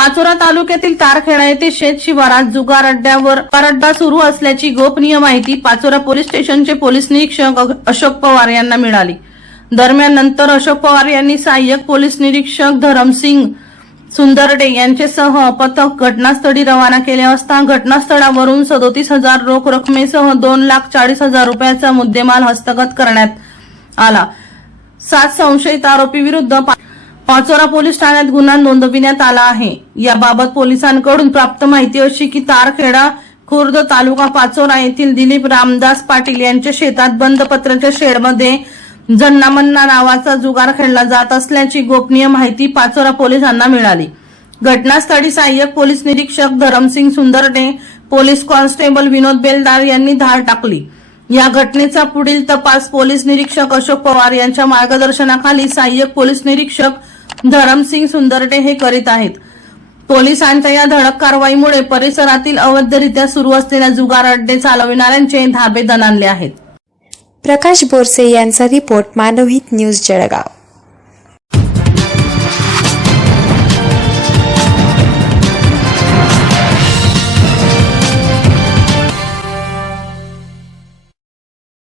पाचोरा तालुक्यातील तारखेडा येथे शेत शिवारात जुगार अड्ड्यावर अड्डा सुरू असल्याची गोपनीय माहिती पाचोरा पोलीस स्टेशनचे पोलीस निरीक्षक अशोक पवार यांना मिळाली. दरम्यान नंतर अशोक पवार यांनी सहाय्यक पोलीस निरीक्षक धरमसिंग सुंदरडे यांचेसह पथक घटनास्थळी रवाना केले असता घटनास्थळावरून सदोतीस हजार रोख रकमेसह दोन लाख चाळीस हजार रुपयाचा मुद्देमाल हस्तगत करण्यात आला. सात संशयित आरोपी विरुद्ध पा- पाचोरा पोलीस ठाण्यात गुन्हा नोंदविण्यात आला आहे. याबाबत पोलिसांकडून प्राप्त माहिती अशी की तारखेडा खुर्द तालुका पाचोरा येथील दिलीप रामदास पाटील यांच्या शेतात बंद पत्राच्या शेडमध्ये जन्नामन्ना नावाचा जुगार खेळला जात असल्याची गोपनीय माहिती पाचोरा पोलिसांना मिळाली. घटनास्थळी सहाय्यक पोलीस निरीक्षक धरमसिंग सुंदरने पोलीस कॉन्स्टेबल विनोद बेलदार यांनी धाड टाकली. या घटनेचा पुढील तपास पोलीस निरीक्षक अशोक पवार यांच्या मार्गदर्शनाखाली सहाय्यक पोलीस निरीक्षक धरमसिंग सुंदरडे हे करीत आहेत. पोलिसांच्या या धडक कारवाईमुळे परिसरातील अवैधरित्या सुरू असलेल्या जुगार अड्डे चालविणाऱ्यांचे धाबे दणाणले आहेत. प्रकाश बोरसे यांचा रिपोर्ट मानवहित न्यूज जळगाव.